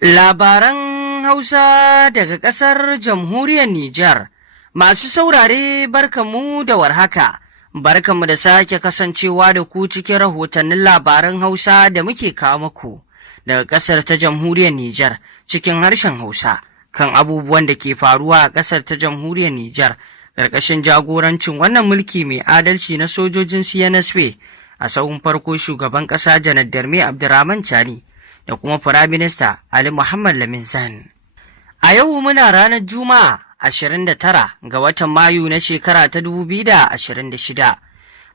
Labaran Hausa daga ƙasar Jamhuriyar Nijar. Masu saurare barkanmu da warhaka, barkanmu da sake kasancewa da ku cikin rahotannin labaran Hausa da muke kawo muku daga ƙasar ta Jamhuriyar Nijar cikin harshen Hausa kan abubuwan da ke faruwa a ƙasar ta Jamhuriyar Nijar ƙarƙashin jagorancin wannan mulki mai adalci na sojojin CNSP a sahun farko shugaban ƙasa Janar Darme Abdurrahman Chani da kuma Firaminista Ali Muhammad Lamin Zan. A yau muna ranar Juma'a 29 ga watan Mayu na shekara ta 2026.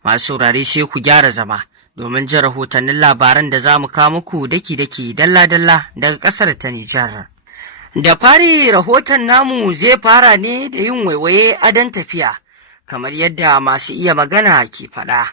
Masu saurare sai ku gyara zama domin jin rahotannin labaran da za mu kawo muku daki-daki dalla-dalla daga ƙasar ta Nijar. Da fari rahoton namu zai fara ne da yin waiwaye adon tafiya, kamar yadda masu iya magana ke faɗa.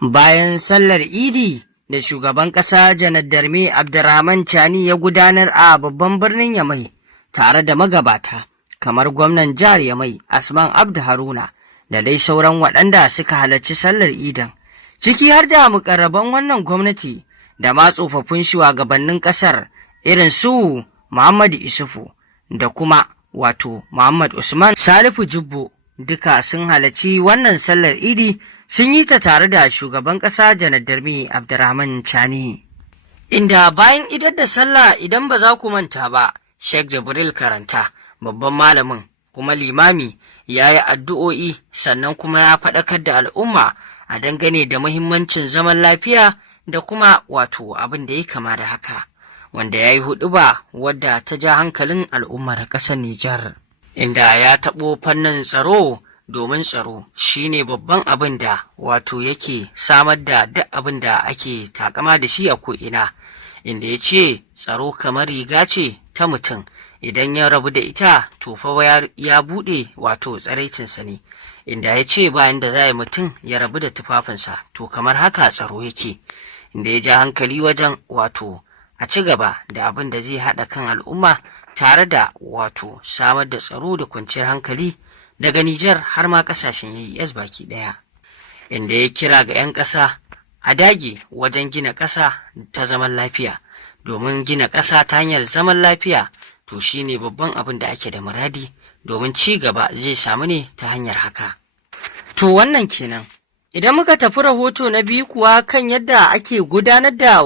Bayan sallar Idi da shugaban ƙasa Janar Darme Abdurrahman Chani ya gudanar a babban birnin Yamai tare da magabata kamar gwamnan jihar Yamai Asman Abdu Haruna da dai sauran waɗanda suka halarci sallar Idin, ciki har da mukarraban wannan gwamnati da ma tsofaffin shugabannin ƙasar irin su Muhammadu Isufu da kuma Muhammad Usman Salifu Jibbo, duka sun halarci wannan sallar Idi sun yi ta tare da shugaban ƙasa Janar Darme Abdurrahman Chani. Inda bayan idar da sallah idan ba za ku manta ba, Sheikh Jibril Karanta, babban malamin kuma limami, ya yi addu'o'i sannan kuma ya faɗakar da al'umma a dangane da muhimmancin zaman lafiya da kuma abin da ya kama da haka, wanda ya yi huɗuba wadda ta ja hankalin al'ummar ƙasar Nijar, inda ya taɓo fannin tsaro. Domin tsaro shine babban abin da yake samar da duk abin da ake takama da shi a ko'ina, inda ya ce tsaro kamar riga ce ta mutum, idan ya rabu da ita to fa ya buɗe tsaraicinsa ne, inda ya ce bayan da za mutum ya rabu da tufafinsa to kamar haka tsaro yake, inda ya ja hankali wajen a ci gaba da abin da zai haɗa kan al'umma tare da samar da tsaro da kwanciyar hankali daga Nijar har ma ƙasashen AES baki ɗaya, inda ya kira ga 'yan ƙasa a dage wajen gina ƙasa ta zaman lafiya, domin gina ƙasa ta hanyar zaman lafiya to shine babban abin da ake da muradi, domin ci gaba zai samu ne ta hanyar haka. To wannan kenan. Idan muka tafi rahoto na biyu kuwa kan yadda ake gudanar da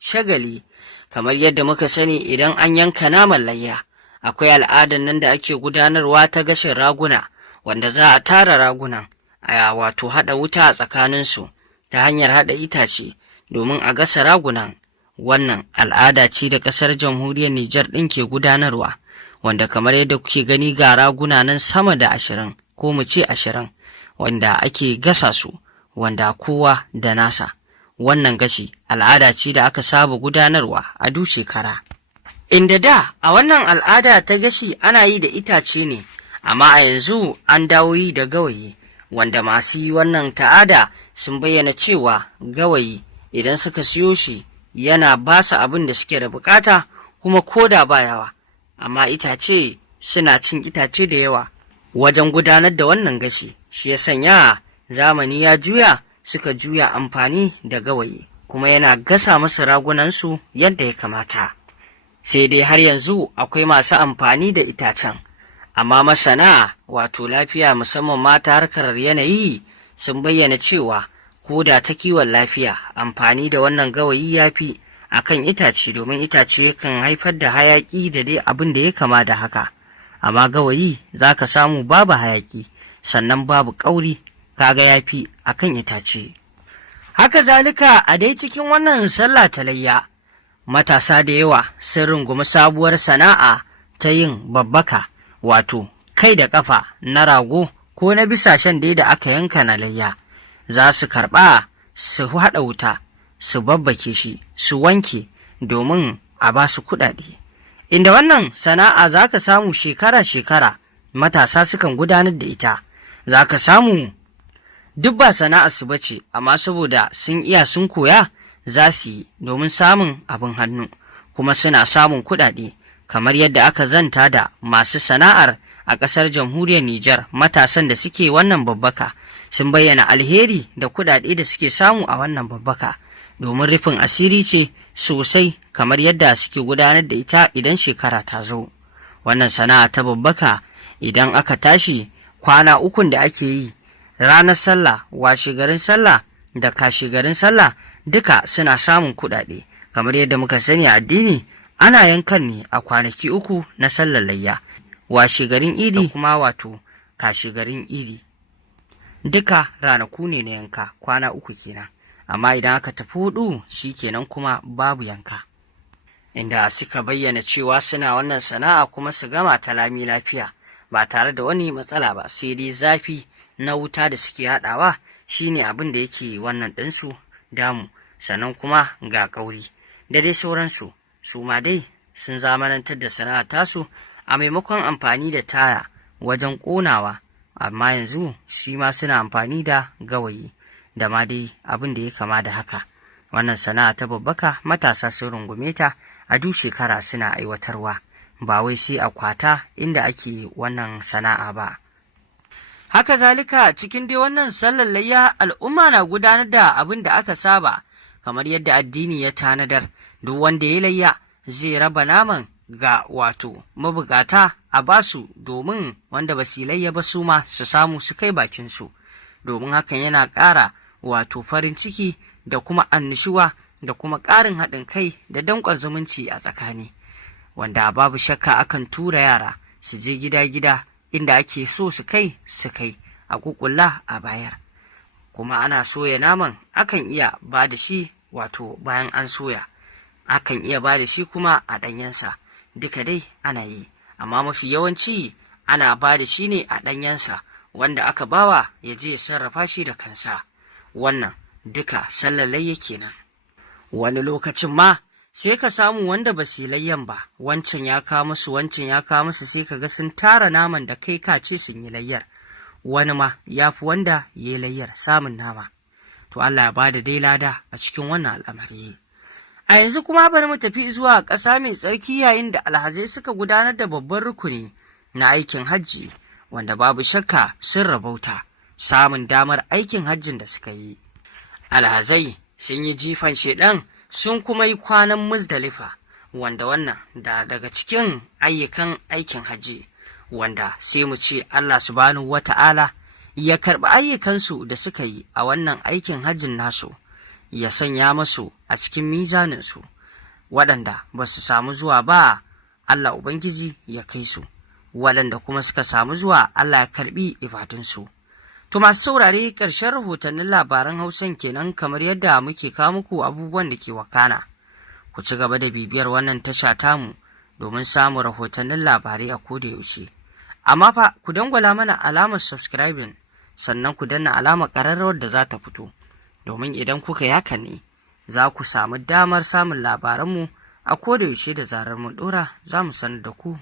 shagali, kamar yadda muka sani idan an yanka naman layya, akwai al'adar nan da ake gudanarwa ta gashin raguna, wanda za a tara ragunan a haɗa wuta a tsakaninsu ta hanyar haɗa itace domin a gasa ragunan. Wannan al'ada ce da ƙasar jamhuriyar Nijar ɗin ke gudanarwa, wanda kamar yadda kuke gani ga raguna nan sama da 20 ko mu ce 20 wanda ake gasa su, wanda kowa da nasa. Wannan gashi al'ada ce da aka saba gudanarwa a duk shekara. Inda da a wannan al'ada ta gashi ana yi da itace ne, amma a yanzu an dawo yi da gawayi, wanda masu yi wannan ta'ada sun bayyana cewa gawayi idan suka siyo shi yana ba su abin da suke da bukata kuma koda ba yawa, amma itace suna cin itace da yawa wajen gudanar da wannan gashi, shi ya sanya zamani ya juya suka juya amfani da gawayi, kuma yana gasa musu ragunansu yadda ya kamata. Sai dai har yanzu akwai masu amfani da itacen, amma masana lafiya musamman mata harkar yanayi sun bayyana cewa ko da ta kiwon lafiya amfani da wannan gawayi ya fi akan itace, domin itace yakan haifar da hayaƙi da dai abin da ya kama da haka, amma gawayi za ka samu babu hayaƙi sannan babu ƙauri, kaga ya fi akan itace. Haka zalika a dai cikin wannan sallah ta layya, matasa da yawa sun rungumi sabuwar sana'a ta yin babbaka, kai da ƙafa na rago ko na bisashen dai da aka yanka na layya. Za su karɓa su haɗa wuta, su babbake shi, su wanke domin a ba su kuɗaɗe. Inda wannan sana'a za ka samu shekara-shekara matasa sukan gudanar da ita, za ka samu duk ba sana'ar su bace, amma saboda sun iya sun koya za su yi domin samun abin hannu, kuma suna samun kuɗaɗe, kamar yadda aka zanta da masu sana'ar a ƙasar jamhuriyar Nijar. Matasan da suke wannan babbaka sun bayyana alheri da kuɗaɗe da suke samu a wannan babbaka, domin rufin asiri ce sosai kamar yadda suke gudanar da ita idan shekara ta zo. Wannan sana'a ta babbaka idan aka tashi kwana ukun da ake yi, ranar sallah, washegarin sallah da kashegarin sallah duka suna samun kuɗaɗe. Kamar yadda muka sani a addini ana yankan ne a kwanaki uku na sallar layya, washegarin idi da kuma wato kashegarin idi. Duka ranaku ne na yanka, kwana uku kenan. Amma idan aka tafi hudu kenan kuma babu yanka. Inda suka bayyana cewa suna wannan sana'a kuma su gama ta lami lafiya ba tare da wani matsala ba, sai dai zafi na wuta da suke haɗawa shine abin da yake wannan ɗinsu damu, sannan kuma ga ƙauri da dai sauransu. Su ma dai sun zamanantar da sana'a tasu a maimakon amfani da taya wajen ƙonawa, amma yanzu shi ma suna amfani da gawayi da ma dai abin da ya kama da haka. Wannan sana'a ta babbaka matasa sun rungume ta a duk shekara suna aiwatarwa, ba wai sai a kwata inda ake wannan sana'a ba. Haka zalika cikin dai wannan sallar layya al'umma na gudanar da abin da aka saba kamar yadda addini ya tanadar. Duk wanda ya layya zai raba naman ga wato mabukata a basu, domin wanda ba su layya ba su ma su samu su kai bakinsu, domin hakan yana ƙara wato farin ciki da kuma annishuwa da kuma ƙarin haɗin kai da danƙon zumunci a tsakani, wanda babu shakka akan tura yara su je gida-gida inda ake so su kai a ƙuƙulla a bayar. Kuma ana soya naman, akan iya ba da shi wato bayan an soya, akan iya ba da shi kuma a ɗanyensa, duka dai ana yi, amma mafi yawanci ana ba da shi ne a ɗanyensa, wanda aka bawa ya je ya sarrafa shi da kansa. Wannan duka sallar layya kenan. Wani lokacin ma sai ka samu wanda ba su layyan ba, wancan ya kawo musu, wancan ya kawo musu, sai ka ga sun tara naman da kai ka ce sun yi layyar. Wani ma ya fi wanda ya yi layyar samun nama. To Allah ya bada dai lada a cikin wannan al'amari. A yanzu kuma bari mu tafi zuwa ƙasa mai tsarki, yayin da alhazai suka gudanar da babban rukuni na aikin hajji, wanda babu shakka sun rabauta samun damar aikin hajjin da suka yi. Alhazai sun yi jifan shedan, sun kuma yi kwanan Muzdalifa, wanda wannan daga cikin ayyukan aikin hajji, wanda sai mu ce Allah subhanahu wata'ala ya karɓi ayyukansu da suka yi a wannan aikin hajjin nasu, ya sanya masu a cikin mizaninsu. Waɗanda ba su samu zuwa ba, Allah Ubangiji ya kai su, waɗanda kuma suka samu zuwa, Allah ya karɓi ibadunsu. To masu saurare, ƙarshen rahotannin labaran Hausan kenan, kamar yadda muke kawo muku abubuwan da ke wakana. Ku ci gaba da bibiyar wannan tasha tamu domin samun rahotannin labarai a koda yaushe. Amma fa ku dangwala mana alamar subscribing, sannan ku danna alamar ƙararrawar da za ta fito, domin idan kuka yi haka ne za ku samu damar samun labaranmu a koda yaushe da zarar mun ɗora, za mu sanar da ku.